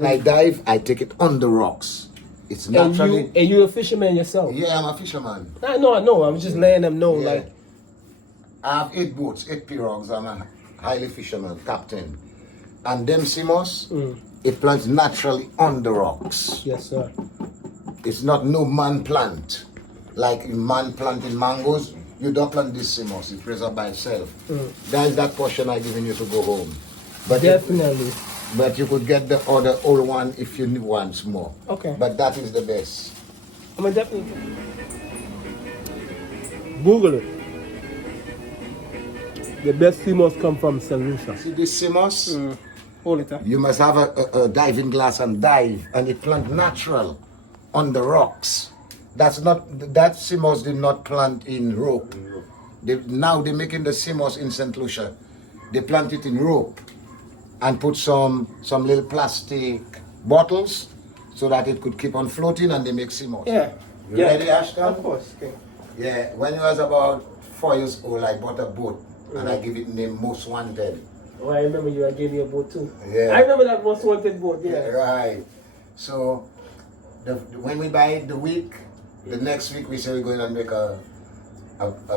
I dive, I take it on the rocks. It's naturally. And you a fisherman yourself? Yeah, I'm a fisherman. I know. I'm just letting them know, Yeah. like. I have 8 boats, 8 pirogues. I'm a highly fisherman, captain. And them SEAMOSS, it plants naturally on the rocks. Yes, sir. It's not no man plant. Like man planting mangoes, you don't plant this SEAMOSS, it grows up by itself. That is that portion I given you to go home. But Definitely. but you could get the other old one if you need once more. Okay. But that is the best. I'm gonna definitely Google it. The best SEAMOSS come from St. Lucia. See this SEAMOSS? Hold it up. You must have a diving glass and dive, and it plant natural on the rocks. That SEAMOSS did not plant in rope. Now they're making the SEAMOSS in St. Lucia. They plant it in rope and put some little plastic bottles so that it could keep on floating, and they make SEAMOSS. Yeah. You ready, Ashton? Of course. Okay. Yeah, when I was about 4 years old, I bought a boat and I give it name Most Wanted. Oh, I remember you gave me a boat too. Yeah. I remember that Most Wanted boat, yeah. Right. So when we buy it the week, the next week we say we're going to make a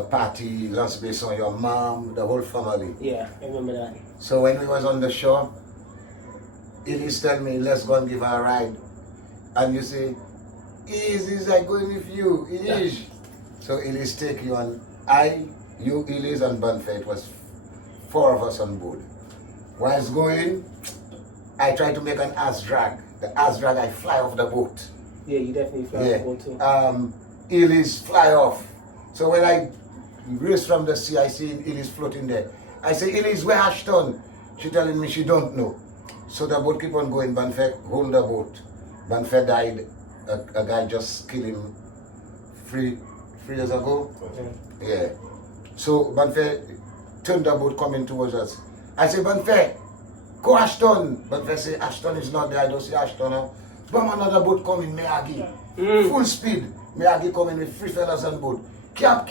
party, lunch based on your mom, the whole family. Yeah, I remember that. So when we was on the shore, Elise tell me, let's go and give her a ride. And you say, is I going with you? Is. So Elise take you on, you, Elise and Bunfair. It was 4 of us on board. While going, I try to make an ass drag. The ass drag, I fly off the boat. Yeah, you definitely fly off the boat too. Elise fly off. So when I race from the sea, I see Elise floating there. I say, Elise, where Ashton? She telling me she don't know. So the boat keep on going. Bunfair hold the boat. Bunfair died. A guy just killed him 3 years ago. Yeah. So Bunfair turned the boat coming towards us. I say, Bunfair, go Ashton. Bunfair say, Ashton is not there. I don't see Ashton now. But another boat coming, Miyagi. Full speed. Miyagi coming with 3 fellas on board. Cap.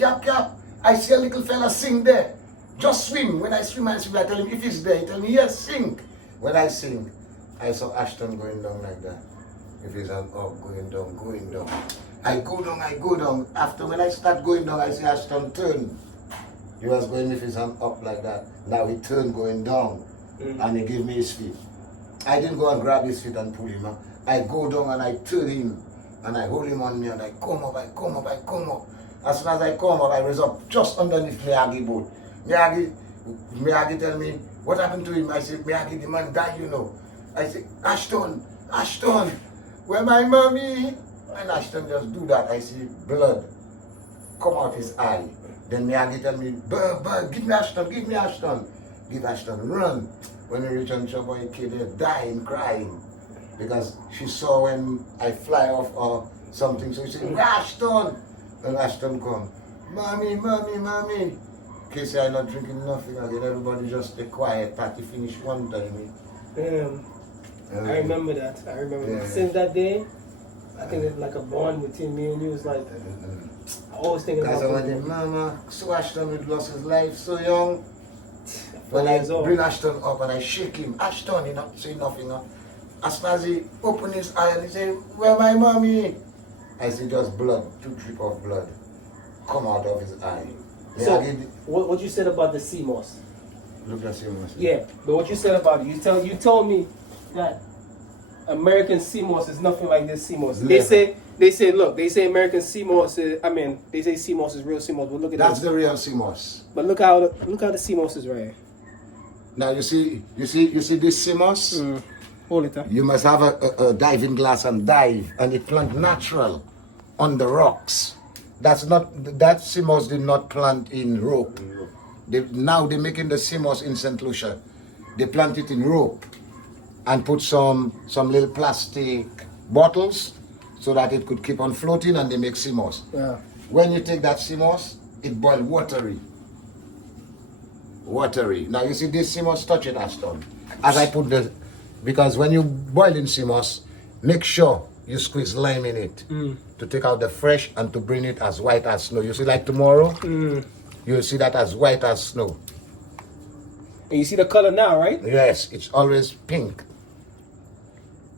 I see a little fella sing there. Just swim. When I swim, I tell him if he's there. He tell me, yes, sing. When I sing, I saw Ashton going down like that. If he's up, going down. I go down. After when I start going down, I see Ashton turn. He was going with his hand up like that. Now he turned going down. And he gave me his feet. I didn't go and grab his feet and pull him up. I go down and I turn him. And I hold him on me and I come up. As soon as I come up, I raise up just underneath Miyagi boat. Miyagi tell me, what happened to him? I said, Miyagi, the man died, you know. I said, Ashton, where my mommy? And Ashton just do that. I see blood come out his eye. Then Miyagi tell me, give me Ashton. Give Ashton, run. When we reach on shore, boy, kid there dying, crying. Because she saw when I fly off or something. So she said, Ashton. And Ashton come, mommy. Casey, I'm not drinking nothing again. Everybody just stay quiet. Party finish one time. I remember that. Yeah. Since that day, I think it's like a bond between me and you. It's like, I always thinking about it. Mama, so Ashton had lost his life so young. When I bring Ashton up and I shake him, Ashton, he not say nothing. As soon as he open his eye and he say, where my mommy? I see just blood, 2 drip of blood come out of his eye. So, what you said about the SEAMOSS? Look at SEAMOSS. Yeah, but what you said about it, you told me that American SEAMOSS is nothing like this SEAMOSS. Yeah. They say American SEAMOSS is, they say SEAMOSS is real SEAMOSS, but look at That's this. the real SEAMOSS. But look how the SEAMOSS is right here. Now you see this SEAMOSS? Hold it up. You must have a diving glass and dive, and it plant natural on the rocks. That SEAMOSS did not plant in rope. Now they're making the SEAMOSS in St. Lucia. They plant it in rope and put some little plastic bottles so that it could keep on floating, and they make SEAMOSS. Yeah. When you take that SEAMOSS, it boils watery. Now you see this SEAMOSS, touch it, Ashton. As I put because when you boil in SEAMOSS, make sure you squeeze lime in it to take out the fresh and to bring it as white as snow. You see, like tomorrow, you'll see that as white as snow. And you see the color now, right? Yes, it's always pink.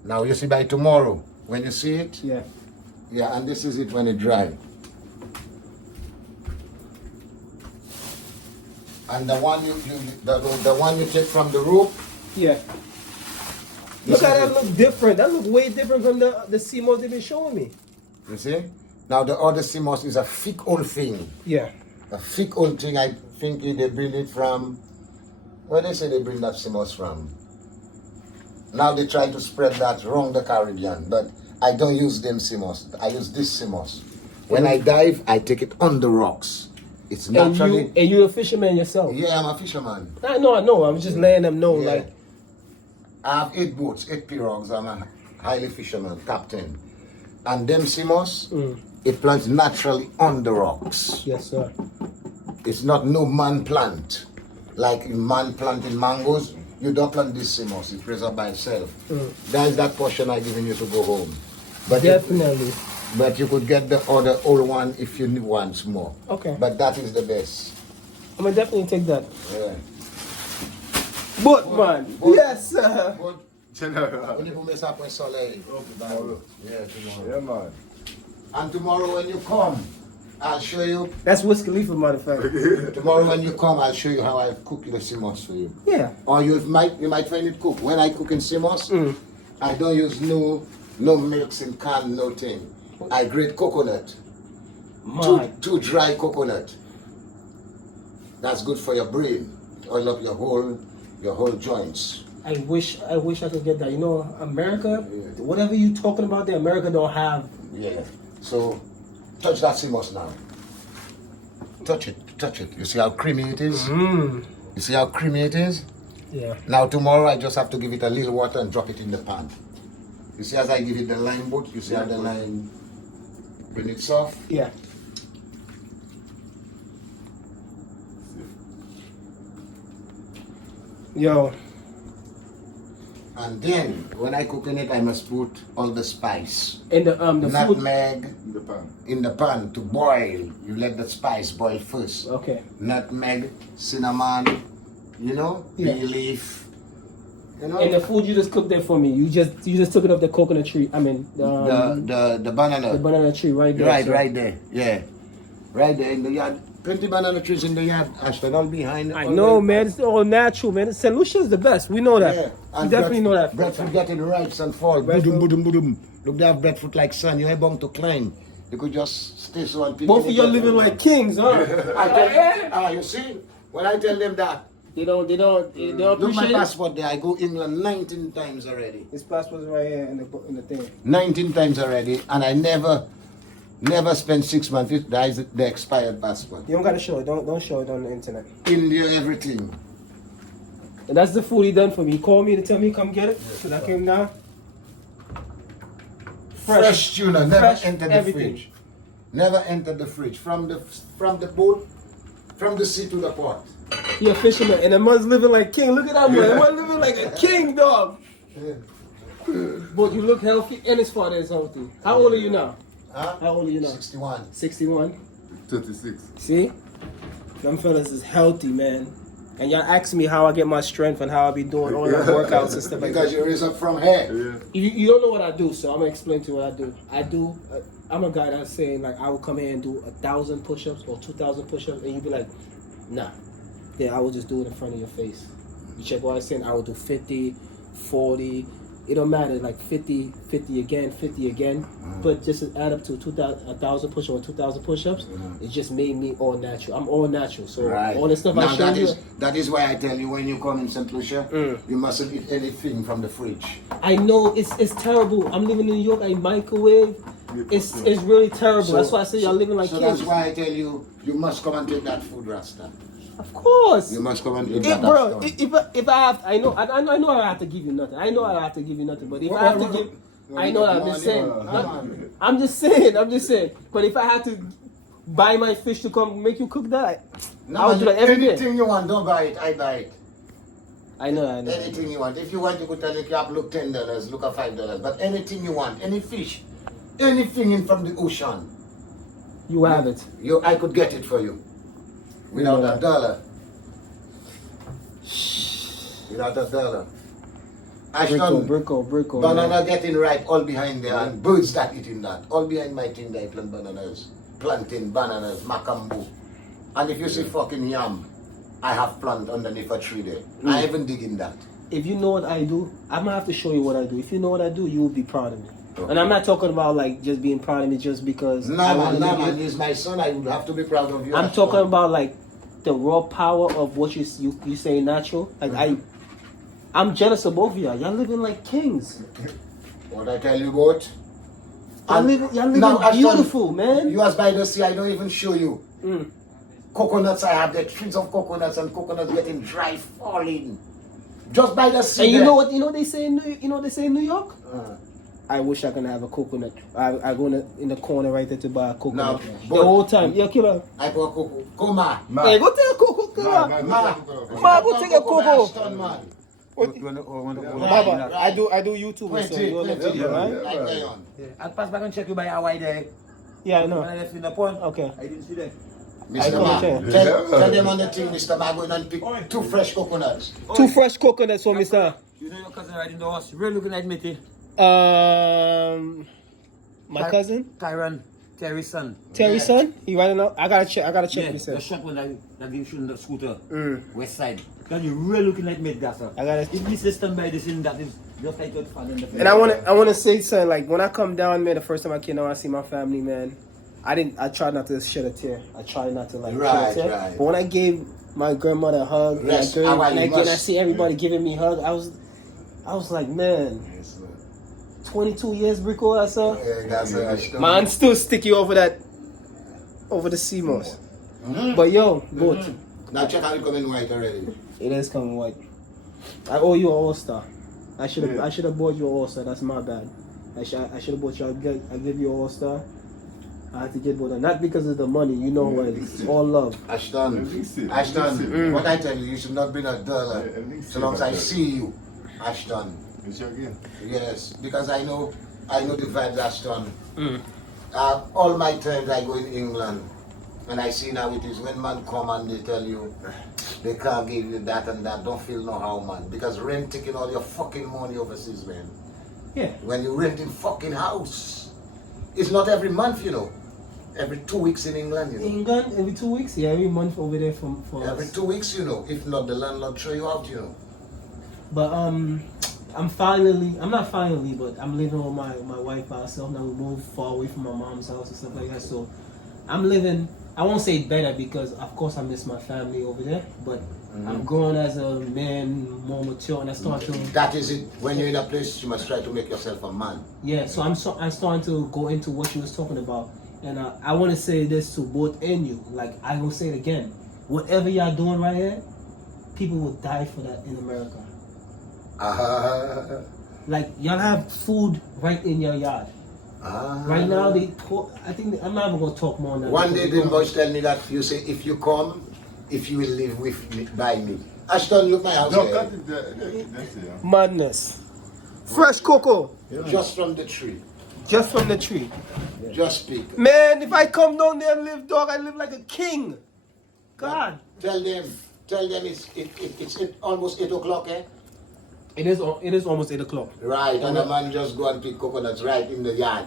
Now you see by tomorrow, when you see it, Yeah. yeah, and this is it when it dry. And the one the one you take from the rope, Yeah. this Look how is that it. look different. That look way different from the CMOS they've been showing me. You see? Now the other CMOS is a thick old thing. Yeah. A thick old thing. I think they bring it from. Where they say they bring that CMOS from? Now they try to spread that around the Caribbean, but I don't use them CMOS. I use this CMOS. When I dive, I take it on the rocks. It's naturally. And you a fisherman yourself. Yeah, I'm a fisherman. I know. I'm just letting them know, Yeah. like, I have 8 boats, 8 pirogues. I'm a highly fisherman, captain. And them CMOS, it plants naturally on the rocks. yes, sir. It's not no man plant. Like man planting mangoes, you don't plant this CMOS. It grows up by itself. That is that portion I given you to go home. But Definitely. but you could get the other old one if you want more. Okay. But that is the best. I'm gonna definitely take that. Yeah. But man, But- yes, sir. But General. when you mess up with Soleil. Tomorrow. Yeah, tomorrow. Yeah, man. And tomorrow when you come, I'll show you. That's Whiskey Leaf, matter of fact. Tomorrow when you come, I'll show you how I cook the CMOS for you. Yeah. Or you might find it cooked. When I cook in CMOS, I don't use no milks in can, no thing. I grate coconut. Man. Too dry coconut. That's good for your brain. Oil up your whole joints. I wish I could get that. You know, America, whatever you talking about there, America don't have. Yeah. So touch that CMOS now. Touch it. You see how creamy it is? You see how creamy it is? Yeah. Now tomorrow I just have to give it a little water and drop it in the pan. You see as I give it the lime boat, you see how the lime bring it soft? Yeah. Yo. And then when I cook in it I must put all the spice. And the food. Nutmeg In the pan. in the pan to boil. You let the spice boil first. Okay. Nutmeg, cinnamon, you know, Yeah. bay leaf. You know? And the food you just cooked there for me, you just took it off the coconut tree. I mean, the banana. the banana tree right there. Right, so- right there. Yeah. Right there in the yard. 20 banana trees in the yard, Ashton, all behind. I all know, right. man. It's all natural, man. St. Lucia's the best. We know that. Yeah. You And definitely know that. Breadfruit getting ripe and fall. Breadfruit. Boom, boom, boom, boom. Look, they have breadfruit like sun. You ain't bound to climb. You could just stay so and pick Both of any y'all breadfruit. living like kings, huh? You see? When I tell them that, They don't look my appreciate it. passport there. I go England 19 times already. His passport's right here in the thing. 19 times already, and I never spent 6 months. That is the expired passport. You don't gotta show it. Don't show it on the internet. India, everything. And that's the food he done for me. He called me to tell me come get it. So I came down. Fresh tuna, never fresh entered the everything. fridge. Never entered the fridge. From the boat, from the sea to the pot. He a fisherman, and the man's living like king. Look at that man. The man living like a king, dog. But you look healthy, and his father is healthy. How old are you now? Huh? How old are you now? 61. 61. 36. See? Them fellas is healthy, man. And y'all ask me how I get my strength and how I be doing all the workouts and stuff like Because that. you raise up from here. Yeah. You don't know what I do, so I'm gonna explain to you what I do. I'm a guy that's saying like I will come here and do 1,000 push-ups or 2,000 push-ups, and you be like, nah. Yeah, I will just do it in front of your face. You check what I'm saying? I will do 50, 40. It don't matter, like 50, 50 again, 50 again. But just to add up to 1,000 push-ups or 2,000 push-ups, it just made me all natural. I'm all natural, so all the stuff I Now showed you. that is why I tell you when you come in St. Lucia, you mustn't eat anything from the fridge. I know it's terrible. I'm living in New York. I microwave. It's really terrible. That's why I say y'all living like So kings. that's why I tell you, you must come and take that food, Rasta. Of course. You must come and eat If, that. bro, if I have, I know I have to give you nothing. I know I have to give you nothing. But if I have to give, I know that I'm just saying. I'm just saying. But if I had to buy my fish to come make you cook that, I would do that every day. Anything you want, don't buy it. I buy it. I know. Anything you want. If you want, you could tell the cap, look $10, look at $5. But anything you want, any fish, anything in from the ocean, You have it. I could get it for you. Without a dollar. Without a dollar. Ashton, Brico. banana getting ripe all behind there and birds that eating that. All behind my thing that I plant bananas. Planting bananas, macambo. And if you see fucking yam, I have plant underneath a tree there. I even digging that. If you know what I do, I'm gonna have to show you what I do. If you know what I do, you will be proud of me. Okay. And I'm not talking about like just being proud of me just because Nah wanna man, live it. he's my son, I would have to be proud of you. I'm Ashton. talking about like the raw power of what you say natural. Like I'm jealous of both of y'all. Y'all living like kings. What I tell you about? Y'all living Now, Ashton, beautiful, man. You as by the sea, I don't even show you. Coconuts, I have the trees of coconuts and coconuts getting dry, falling. Just by the sea. And you there. know what they say in New York? I wish I could have a coconut. I go in the corner right there to buy a coconut. No, the whole time. Yeah, killer. I bought cocoa. Coma. Hey, go take a cocoa, killer. Ma, go take a cocoa. Ashton, man. Baba, I do YouTube, so you on the video, right? I'll pass back and check you by how wide there. Yeah, I When know. I left in the pond, Okay. I didn't see them. Mr. come Ma, check. tell them on the thing, Mr. Ma, going and pick 2 fresh coconuts. 2 fresh coconuts for me, sir. You know your cousin riding the horse. Real looking like Mitty. My cousin Terry's son. Terry's son. He riding out. I gotta check. Yeah, this the out. shot one that gives you the scooter. West side. Can you real looking like Mitty, sir? I gotta. If this system by this in that is just like your father in the And I wanna say something. Like when I come down, man, the first time I came down, I see my family, man. I tried not to shed a tear. I tried not to like Right, shed a tear. right. But when I gave my grandmother a hug, Yes, and I must. see everybody giving me a hug, I was like, man, 22 years, Brico, I saw. Yeah, that's Ashton. Man, still sticky over the SEAMOSS. But yo, boat. Now check how it coming white already. It is coming white. I owe you an All-Star. I should have bought you an All-Star. That's my bad. I should have bought you. I give you an All-Star. I had to get both. Not because of the money. You know what? It's all love. Ashton, what I tell you, you should not bring a dollar so long as I see you, Ashton. Yes, because I know the vibes, Ashton. All my times I go in England, and I see now it is when man come and they tell you they can't give you that and that, don't feel no how, man. Because rent taking all your fucking money overseas, man. Yeah. When you rent in fucking house, it's not every month, you know. Every 2 weeks in England, you know. England every 2 weeks. Yeah, every month over there for Every us. 2 weeks, you know. If not, the landlord throw you out, you know. But I'm not finally, but I'm living with my wife by herself now. We moved far away from my mom's house and stuff like that. So I'm living. I won't say better because of course I miss my family over there, but I'm growing as a man, more mature, and I start to. That is it. When you're in a place, you must try to make yourself a man. Yeah, so I'm starting to go into what you was talking about, and I want to say this to both in you. Like I will say it again, whatever y'all doing right here, people will die for that in America. Like y'all have food right in your yard. Right now I think I'm not even gonna talk more now. One day the boys tell me that you say if you come, if you will live with me, by me. Ashton, look my house there. Madness. Fresh cocoa. Just from the tree. Just from the tree. Just speak. Man, if I come down there and live, dog, I live like a king. God. Tell them it's almost 8 o'clock, eh? It is almost 8 o'clock. Right, and the man just go and pick coconuts right in the yard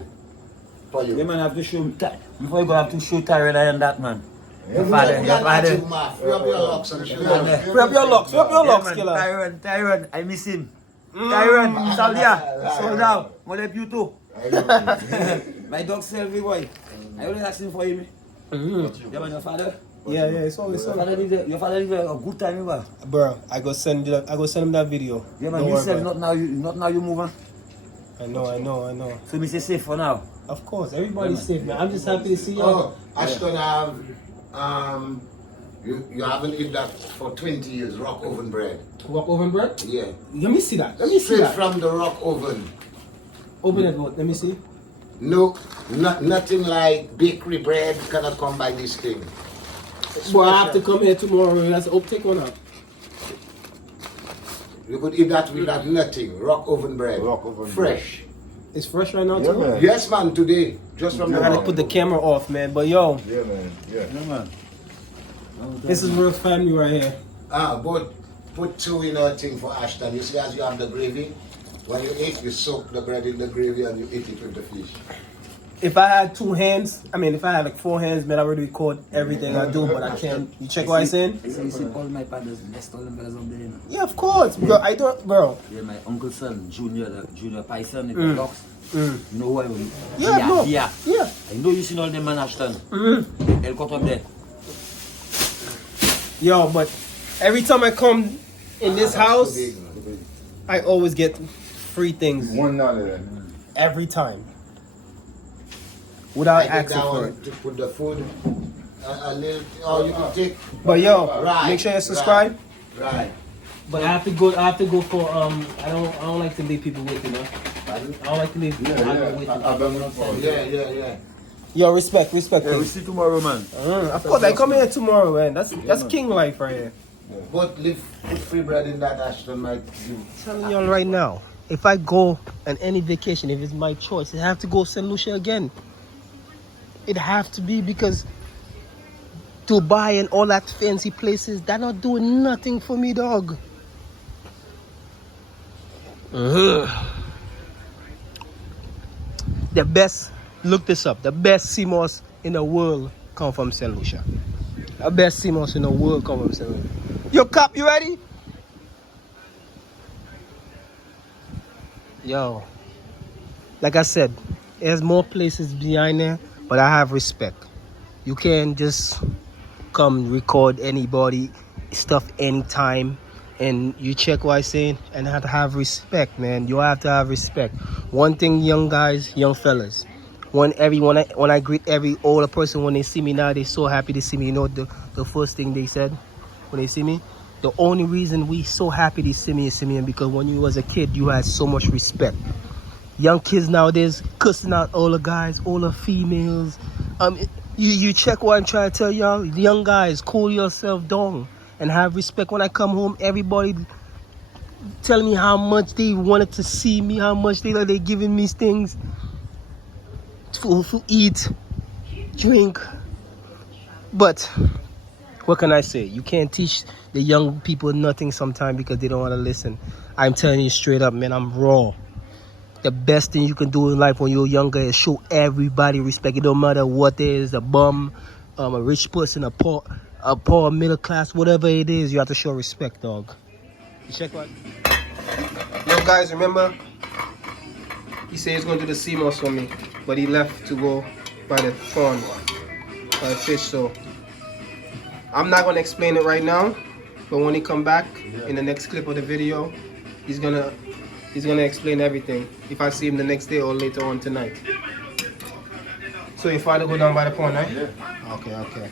for you. You man have to show before you go have to show Tyrone and that man. Your You father, don't your want father. to, ma. Free up your locks and show Yeah, them. Free up your locks, man, killer. Tyrone, I miss him. Tyrone, Saldia, sold out. What up you too? My dog Selfie boy. I always ask him for him. Yeah, man, your father. Yeah, it's always Your father live a good time, man. Bro, I go send him that video. Yeah, man, Don't you worry said about not now you move on. it. I know. So me say safe for now. Of course, everybody's safe, man. I'm just happy to see Oh, y'all. Ashton have you haven't eaten that for 20 years, rock oven bread. Walk over bread? Yeah. Let me see that. Let me see Straight that. from the rock oven. Open it, let me see. No, nothing like bakery bread cannot come by this thing. Boy, I have to come here tomorrow. Let's take one out. You could eat that without nothing. Rock oven bread. Rock oven Fresh. It's fresh right now, Yeah, too? man. Yes, man, today. Just from the I gotta rock. put the camera off, man. But yo, Yeah, man. Yeah. Yeah, man. this is real family right here. But put 2 in a thing for Ashton. You see, as you have the gravy, When you eat, you soak the bread in the gravy and you eat it with the fish. If I had 2 hands, I mean, if I had like 4 hands, man, I already record everything I do, but I can't. You check what I'm saying? I see all my partners, best all them brothers up there, you know. Yeah, of course, bro. I don't, bro. Yeah, my uncle's son, Junior Python, in the dogs. You know who I am? Yeah, no. Yeah. Yeah. I know you seen all them man Ashton. They'll cut up there. Yo, but every time I come in this house, I always get free things. $1. Every time. Without I get asking that for one it. to put the food, a little, or you can take. But yo, Right, make sure you subscribe. Right. But I have to go for I don't like to leave people waiting, man. I don't like to leave people waiting. Yeah. Yo, respect. Yeah, we see tomorrow, man. Of course, I come here tomorrow, man. That's king life right here. But leave put free bread in that Ashton might do. I'm telling y'all right now, if I go on any vacation, if it's my choice, I have to go St. Lucia again. It have to be, because Dubai and all that fancy places, they're not doing nothing for me, dog. The best, look this up, the best SEAMOSS in the world come from St. Lucia. The best SEAMOSS in the world come from St. Lucia. Yo, Cap, you ready? Yo, like I said, there's more places behind there, but I have respect. You can't just come record anybody stuff anytime, and you check what I'm saying, and have to have respect, man. You have to have respect. One thing, young guys, young fellas, when I greet every older person, when they see me now, they're so happy to see me. You know the first thing they said when they see me? The only reason we so happy to see me is because when you was a kid, you had so much respect. Young kids nowadays cussing out all the guys, all the females. You check what I'm trying to tell y'all. Young guys, cool yourself down and have respect. When I come home, everybody telling me how much they wanted to see me, how much they giving me things to eat, drink. But what can I say? You can't teach the young people nothing sometimes because they don't want to listen. I'm telling you straight up, man, I'm raw. The best thing you can do in life when you're younger is show everybody respect. It don't matter what it is, a bum, a rich person, a poor middle class, whatever it is, you have to show respect, dog. You check what? Yo, guys, remember? He said he's going to do the SEAMOSS for me, but he left to go by the pond, by the fish, so I'm not going to explain it right now, but when he come back in the next clip of the video, he's gonna explain everything. If I see him the next day or later on tonight. So your father go down by the pond, right? Yeah. Okay.